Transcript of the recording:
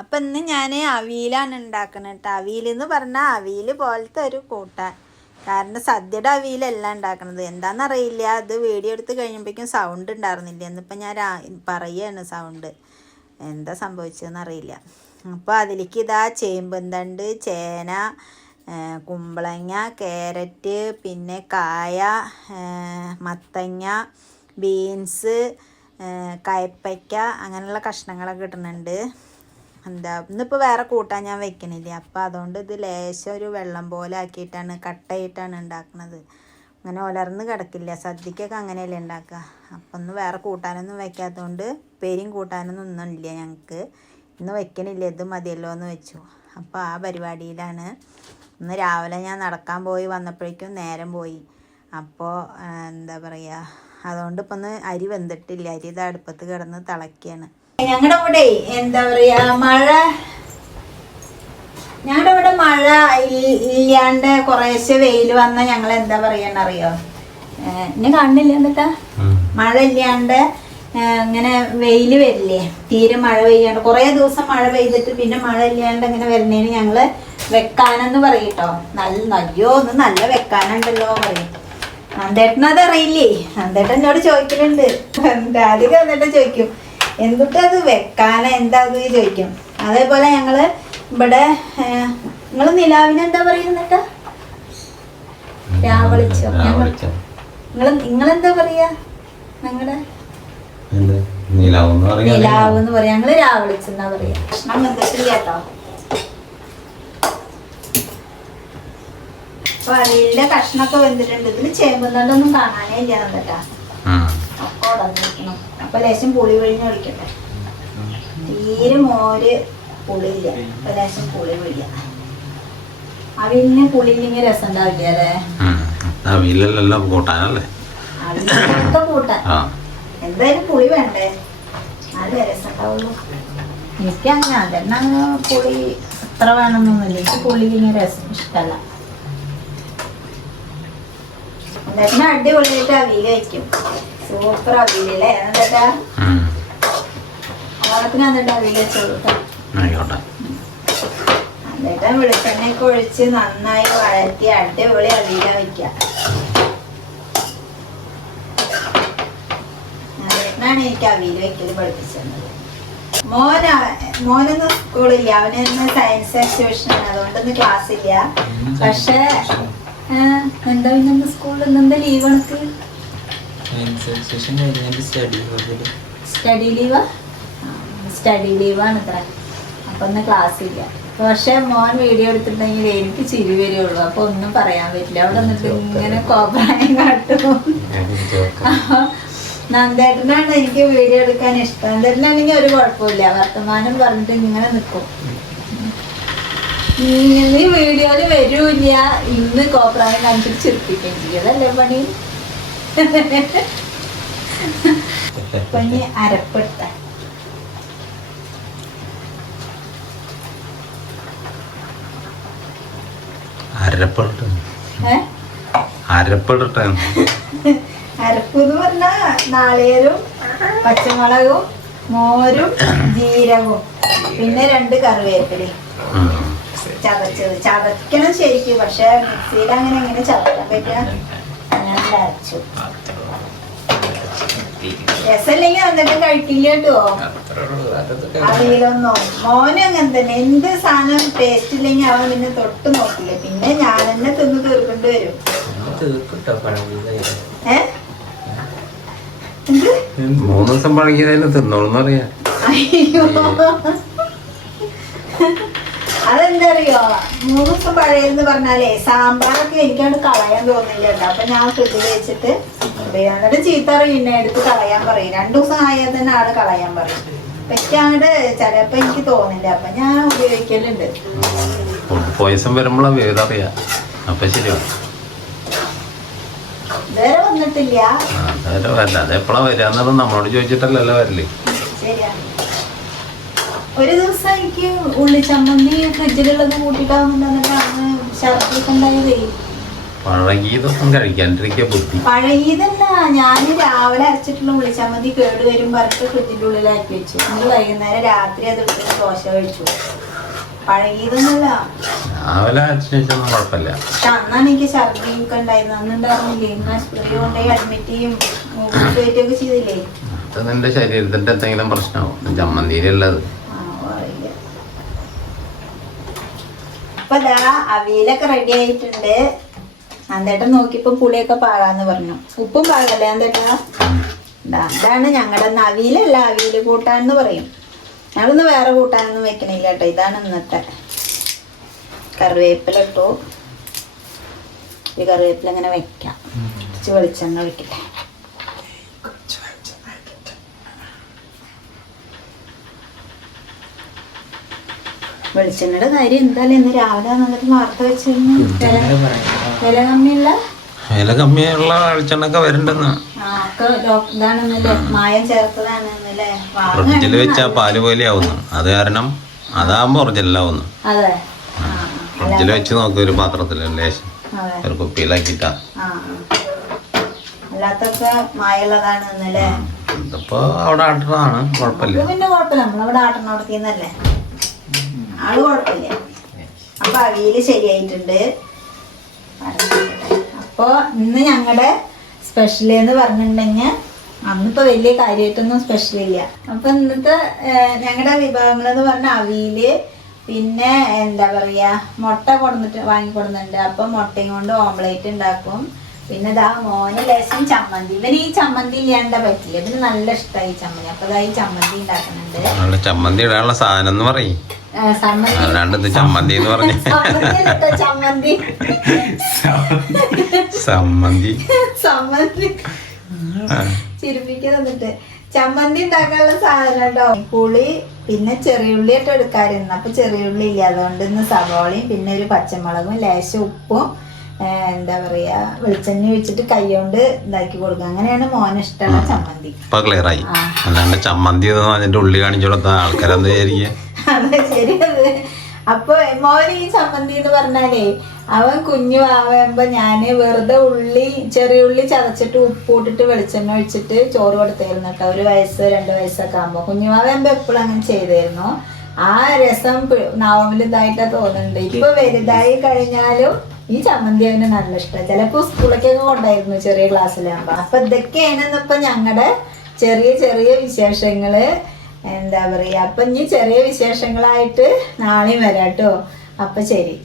അപ്പം ഇന്ന് ഞാൻ അവിയലാണ് ഉണ്ടാക്കുന്നത് കേട്ടോ. അവിയലെന്ന് പറഞ്ഞാൽ അവിയൽ പോലത്തെ ഒരു കൂട്ടാൻ. കാരണം സദ്യയുടെ അവിയലല്ല ഉണ്ടാക്കണത്. എന്താണെന്നറിയില്ല, അത് വീഡിയോ എടുത്ത് കഴിയുമ്പോഴേക്കും സൗണ്ട് ഉണ്ടായിരുന്നില്ല. എന്നിപ്പോൾ ഞാൻ പറയുകയാണ് സൗണ്ട് എന്താ സംഭവിച്ചതെന്ന് അറിയില്ല. അപ്പോൾ അതിലേക്ക് ഇതാ ചേമ്പുന്തണ്ട്, ചേന, കുമ്പളങ്ങ, ക്യാരറ്റ്, പിന്നെ കായ, മത്തങ്ങ, ബീൻസ്, കയ്പ്പയ്ക്ക അങ്ങനെയുള്ള കഷ്ണങ്ങളൊക്കെ ഇടുന്നുണ്ട്. ഇന്നിപ്പോൾ വേറെ കൂട്ടാൻ ഞാൻ വെക്കണില്ല. അപ്പോൾ അതുകൊണ്ട് ഇത് ലേശം ഒരു വെള്ളം പോലെ ആക്കിയിട്ടാണ് കട്ടയിട്ടാണ് ഉണ്ടാക്കുന്നത്. അങ്ങനെ ഉലർന്ന് കിടക്കില്ല. സദ്യക്കൊക്കെ അങ്ങനെയല്ലേ ഉണ്ടാക്കുക. അപ്പം ഒന്ന് വേറെ കൂട്ടാനൊന്നും വെക്കാത്തതുകൊണ്ട് പേരും കൂട്ടാനൊന്നും ഒന്നുമില്ല ഞങ്ങൾക്ക്. ഇന്ന് വെക്കണില്ല, ഇത് മതിയല്ലോ എന്ന് വെച്ചു. അപ്പോൾ ആ പരിപാടിയിലാണ്. ഇന്ന് രാവിലെ ഞാൻ നടക്കാൻ പോയി വന്നപ്പോഴേക്കും നേരം പോയി. അപ്പോൾ എന്താ പറയുക, അതുകൊണ്ട് ഇപ്പം ഒന്ന് അരി വെന്തിട്ടില്ല. അരി ഇത് അടുപ്പത്ത് കിടന്ന് തിളയ്ക്കുകയാണ്. ഞങ്ങളുടെ ഇവിടെ എന്താ പറയാ ഞങ്ങളുടെ ഇവിടെ മഴ ഇല്ലാണ്ട് കുറേശ്ശെ വെയിൽ വന്നാൽ ഞങ്ങൾ എന്താ പറയാന്നറിയോ, എന്നെ കാണുന്നില്ല എന്നിട്ടാ, മഴ ഇല്ലാണ്ട് ഇങ്ങനെ വെയിൽ വരില്ലേ, തീരെ മഴ പെയ്യാണ്ട് കുറേ ദിവസം മഴ പെയ്തിട്ട് പിന്നെ മഴ ഇല്ലാണ്ട് ഇങ്ങനെ വരുന്നതിന് ഞങ്ങൾ വെക്കാനെന്ന് പറയും കേട്ടോ. അയ്യോ ഒന്ന് നല്ല വെക്കാനുണ്ടല്ലോ പറയും. നന്ദേട്ടനത് അറിയില്ലേ, നന്ദേട്ടൻ എന്നോട് ചോദിക്കലുണ്ട്. അധികം നന്ദേട്ടൻ ചോദിക്കും എന്തുട്ടത് വെക്കാന എന്താ അത് ചോദിക്കും. അതേപോലെ ഞങ്ങള് ഇവിടെ നിങ്ങള് നിലാവിന് എന്താ പറയുന്നേട്ടാ, രാവളിച്ചോ, നിങ്ങളെന്താ പറയാ? ഞങ്ങളുടെ നിലാവ് എന്ന് പറയാ, ഞങ്ങള് രാവളിച്ചെന്നാ പറയാ. കഷ്ണം വെന്തിട്ടില്ല കേട്ടോ. അപ്പൊ അതിന്റെ കഷ്ണമൊക്കെ വെന്തിട്ടുണ്ട്. ഇതിന് ചേമ്പുന്നതൊന്നും കാണാനേ ഇല്ല എന്നിട്ടാ. അപ്പൊ ഉടന്നിരിക്കണം. അപ്പൊ ലേശം പുളി പിഴിഞ്ഞ് ഒഴിക്കട്ടെ. തീരെ മോര് പുളിയില്ല, അപ്പൊ ലേശം പുളി പിഴിയ. അവിന് പുളിയില്ലെങ്കിൽ രസം ഉണ്ടാവില്ല അല്ലേ? അവിലൊക്കെ കൂട്ടാൻ എന്തായാലും പുളി വേണ്ടേ, നല്ല രസം ഉണ്ടാവുള്ളൂ. എനിക്കങ്ങനെ അതെന്നെ പുളി എത്ര വേണമെന്നൊന്നുമില്ല. എനിക്ക് പുളി ഇങ്ങനെ രസം ഇഷ്ടമല്ല. എന്തായാലും അടിപൊളിയായിട്ട് അവിയൽ വയ്ക്കും. സൂപ്പർ അവിയലല്ലേ എന്താ ഓണത്തിന് എന്നിട്ട് അവിയൽ വെച്ച് കൊടുക്കാം. എന്നിട്ട് വെളിച്ചെണ്ണയൊക്കെ ഒഴിച്ച് നന്നായി വഴറ്റി അടിപൊളി അവിയല വയ്ക്കുക. അതിനാണ് എനിക്ക് അവിയൽ വയ്ക്കല് പഠിപ്പിച്ചത്. മോനൊന്നും സ്കൂളില്ല, അവന് സയൻസ് എക്സിബിഷനാണ്, അതുകൊണ്ടൊന്നും ക്ലാസ് ഇല്ല. പക്ഷെ എന്താ ഇന്നെന്താ സ്കൂളിൽ ഇന്നെന്താ ലീവ് കണക്ക്? സ്റ്റഡി ലീവാണ് ഇത്ര. അപ്പൊ ഒന്ന് ക്ലാസ് ഇല്ല. പക്ഷെ മോൻ വീഡിയോ എടുത്തിട്ടുണ്ടെങ്കിൽ എനിക്ക് ചിരി വരികയുള്ളൂ. അപ്പൊ ഒന്നും പറയാൻ പറ്റില്ല. അവിടെ നിന്നിട്ട് ഇങ്ങനെ കോപ്രായം കാട്ടും. നന്ദേട്ടനാണ് എനിക്ക് വീഡിയോ എടുക്കാൻ ഇഷ്ടം. നന്ദേട്ടനാണെങ്കിൽ ഒരു കുഴപ്പമില്ല, വർത്തമാനം പറഞ്ഞിട്ട് ഇങ്ങനെ നിൽക്കും. നീ വീഡിയോയില് വരൂല്ല, ഇന്ന് കോപ്രായം കാണിച്ചിട്ട് ചിരിപ്പിക്കുകയും ചെയ്യും. അതല്ലേ പണി. അപ്പൊ ഇനി അരപ്പിട്ട അരപ്പ് എന്ന് പറഞ്ഞാ നാളികേരവും പച്ചമുളകും മോരും ജീരകവും പിന്നെ 2 കറിവേപ്പിലയും ചതച്ചത്. ചതക്കണം ശരിക്കും, പക്ഷെ മിക്സിയിൽ അങ്ങനെ എങ്ങനെ ചതക്കാൻ പറ്റുക, അങ്ങനെ അരച്ചു. രസമില്ലെങ്കിൽ വന്നിട്ട് കഴിക്കില്ല കേട്ടോ അവിയലൊന്നും. മോനും അങ്ങനെ തന്നെ, എന്ത് സാധനം ടേസ്റ്റ് ഇല്ലെങ്കിൽ അവൻ പിന്നെ തൊട്ട് നോക്കില്ല. പിന്നെ ഞാൻ തന്നെ തിന്ന് തീർക്കേണ്ടി വരും. 3 ദിവസം പഴകിയതായാലും തിന്നോളൂന്ന് പറയാ. അയ്യോ അതെന്താ അറിയോ, 3 ദിവസം പഴയെന്ന് പറഞ്ഞാലേ സാമ്പാറൊക്കെ എനിക്കത് കളയാൻ തോന്നില്ല കേട്ടോ. അപ്പൊ ഞാൻ ഫ്രിഡ്ജിൽ വെച്ചിട്ട് എന്നിട്ട് ചീത്ത അറിയില്ല, എടുത്ത് കളയാൻ പറയും. 2 ദിവസം ആയാൽ തന്നെ ആള് കളയാൻ പറയും. പക്ഷെ അങ്ങോട്ട് ചിലപ്പോ എനിക്ക് തോന്നില്ല, അപ്പൊ ഞാൻ ഉപയോഗിക്കലുണ്ട്. അപ്പൊ ശരിയാ, ഇതുവരെ വന്നിട്ടില്ല. അതെപ്പോഴാ വരാന്നത് നമ്മളോട് ചോദിച്ചിട്ടല്ലല്ലോ വരല്. ശരിയാ. ഒരു ദിവസം എനിക്ക് ഉള്ളി ചമ്മന്തി ഫ്രിഡ്ജിലുള്ളത് കൂട്ടിട്ടാവുന്നുണ്ട്. എന്നിട്ട് അന്ന് ഛർദിയൊക്കെ ഉണ്ടായതേ. പഴകിയതൊന്നും കഴിക്കാണ്ടിരിക്കുക ബുദ്ധി. പഴയതല്ല, ഞാൻ രാവിലെ അരച്ചിട്ടുള്ള ഉള്ളിച്ചമ്മന്തി കേട് വരും പറഞ്ഞിട്ട് ഫ്രിഡ്ജിന്റെ ഉള്ളിലാക്കി വെച്ചു. നമ്മൾ വൈകുന്നേരം രാത്രി അത് എടുത്തിട്ട് ദോശ കഴിച്ചു. പഴയതൊന്നുമല്ല. രാവിലെ അരച്ച ശേഷം കുഴപ്പമില്ല. പക്ഷെ അന്നാണ് എനിക്ക് ഛർദി ഒക്കെ ഉണ്ടായിരുന്നു. അന്നുണ്ടായിരുന്നില്ലേ, ആശുപത്രി കൊണ്ടുപോയി അഡ്മിറ്റ് ചെയ്യും ഒക്കെ ചെയ്തില്ലേ. അത് നിന്റെ ശരീരത്തിന്റെ എന്തെങ്കിലും പ്രശ്നമാവും. ചമ്മന്തിയിലുള്ളത് അപ്പൊ ദാ അവിയലൊക്കെ റെഡി ആയിട്ടുണ്ട്. അന്തേട്ടൻ നോക്കിയപ്പോ പുളിയൊക്കെ പാകാന്ന് പറഞ്ഞു. ഉപ്പും പാകല്ലേ അന്തേട്ടാ? ഇതാണ് ഞങ്ങളുടെ അവിയലല്ല, അവിയല് കൂട്ടാന്ന് പറയും. ഞങ്ങളൊന്നും വേറെ കൂട്ടാനൊന്നും വെക്കണില്ല കേട്ടോ. ഇതാണ് ഇന്നത്തെ. കറിവേപ്പില ഇട്ടു. ഈ കറിവേപ്പില ഇങ്ങനെ വെക്കാം. കുറച്ച് വെളിച്ചെണ്ണ വെക്കട്ടെ. വെളിച്ചെണ്ണയുടെ കാര്യം എന്തായാലും ഇന്ന് രാവിലെ വന്നിട്ട് വാർത്ത വെച്ചിരുന്നു. വില കമ്മിയുള്ള വെളിച്ചെണ്ണൊക്കെ വരുന്നുണ്ടെന്ന്. ഇതാണെന്നല്ലേ, മായം ചേർത്തതാണെന്നല്ലേ. ഫ്രിഡ്ജിൽ വെച്ചാ പാല് പോലെ ആവുന്നു. അത് കാരണം അതാകുമ്പോ ഒറിജിനലാവുന്നു. അതെ, ഫ്രിഡ്ജിൽ വെച്ച് നോക്കി ഒരു പാത്രത്തില് ലേശം ഒരു കുപ്പിയിലാക്കിട്ടാ. അല്ലാത്തൊക്കെ മായുള്ളതാണെന്നല്ലേ. ഇതിപ്പോ അവിടെ ആട്ടണതാണ്, കുഴപ്പമില്ല. പിന്നെ കുഴപ്പമില്ല, നമ്മളവിടെ ആട്ടണോടത്തിന്നല്ലേ, ആള് കുഴപ്പമില്ല. അപ്പൊ അവിയല് ശരിയായിട്ടുണ്ട്. അപ്പൊ ഇന്ന് ഞങ്ങളുടെ സ്പെഷ്യൽ എന്ന് പറഞ്ഞിട്ടുണ്ടെങ്കിൽ അന്നിപ്പോ വലിയ കാര്യമായിട്ടൊന്നും സ്പെഷ്യൽ ഇല്ല. അപ്പൊ ഇന്നത്തെ ഞങ്ങളുടെ വിഭവങ്ങൾ എന്ന് പറഞ്ഞ അവിയല്, പിന്നെ എന്താ പറയാ മുട്ട വാങ്ങിക്കൊടുന്നുണ്ട്. അപ്പൊ മുട്ടയും കൊണ്ട് ഓംലേറ്റ് ഉണ്ടാക്കും. പിന്നെ ഇതാ മോന് ലേശം ചമ്മന്തി. ഇവന് ഈ ചമ്മന്തി ഇല്ലാണ്ട പറ്റില്ല, ഇവന് നല്ല ഇഷ്ടമായി ചമ്മന്തി. അപ്പൊ ഇതാ ഈ ചമ്മന്തി ഉണ്ടാക്കുന്നുണ്ട്. ചമ്മന്തി ഇടാനുള്ള സാധനം എന്ന് പറയും, അല്ലാണ്ട് ചമ്മന്തി എന്ന് പറഞ്ഞു. ചമ്മന്തി സമ്മന്തി സമ്മന്തി ചിരിപ്പിക്കാൻ തന്നിട്ട് ചമ്മന്തി ഉണ്ടാക്കാനുള്ള സാധനം കേട്ടോ. പുളി, പിന്നെ ചെറിയുള്ളി ആയിട്ട് എടുക്കാറുണ്ട്. അപ്പൊ ചെറിയുള്ളി ഇല്ല, അതുകൊണ്ട് ഇന്ന് സവോളയും പിന്നെ ഒരു പച്ചമുളകും ലേശം ഉപ്പും എന്താ പറയാ വെളിച്ചെണ്ണ വെച്ചിട്ട് കൈ കൊണ്ട് ഇതാക്കി കൊടുക്കുക. അങ്ങനെയാണ് മോന് ഇഷ്ടമുള്ള ചമ്മന്തി. ഇപ്പൊ ക്ലിയർ ആയി. അല്ലാണ്ട് ചമ്മന്തി അതിന്റെ ഉള്ളി കാണിച്ചു കൊടുത്ത ആൾക്കാരെന്താ വിചാരിക്കുക? അതെ, ശരിയത്. അപ്പൊ മോന് ഈ ചമ്മന്തി എന്ന് പറഞ്ഞാലേ അവൻ കുഞ്ഞു ആവുമ്പോ ഞാന് വെറുതെ ചെറിയ ഉള്ളി ചതച്ചിട്ട് ഉപ്പ് ഇട്ടിട്ട് വെളിച്ചെണ്ണ ഒഴിച്ചിട്ട് ചോറ് കൊടുത്തായിരുന്നു കേട്ടോ. 1 വയസ്സ് 2 വയസ്സൊക്കെ ആകുമ്പോ കുഞ്ഞുമാവുമ്പോ എപ്പോഴും അങ്ങനെ ചെയ്തായിരുന്നു. ആ രസം നാവിൽ ഇതായിട്ടാ തോന്നുന്നുണ്ട്. ഇപ്പൊ വലുതായി കഴിഞ്ഞാലും ഈ ചമ്മന്തി അവന് നല്ല ഇഷ്ടം. ചിലപ്പോ സ്കൂളിലേക്കൊക്കെ കൊണ്ടായിരുന്നു ചെറിയ ക്ലാസ്സിലാകുമ്പോ. അപ്പൊ ഇതൊക്കെയാണ് ഇപ്പൊ ഞങ്ങളുടെ ചെറിയ ചെറിയ വിശേഷങ്ങള്. എന്താ പറയാ, അപ്പൊ ഇനി ചെറിയ വിശേഷങ്ങളായിട്ട് നാളെയും വരാട്ടോ. അപ്പൊ ശരി.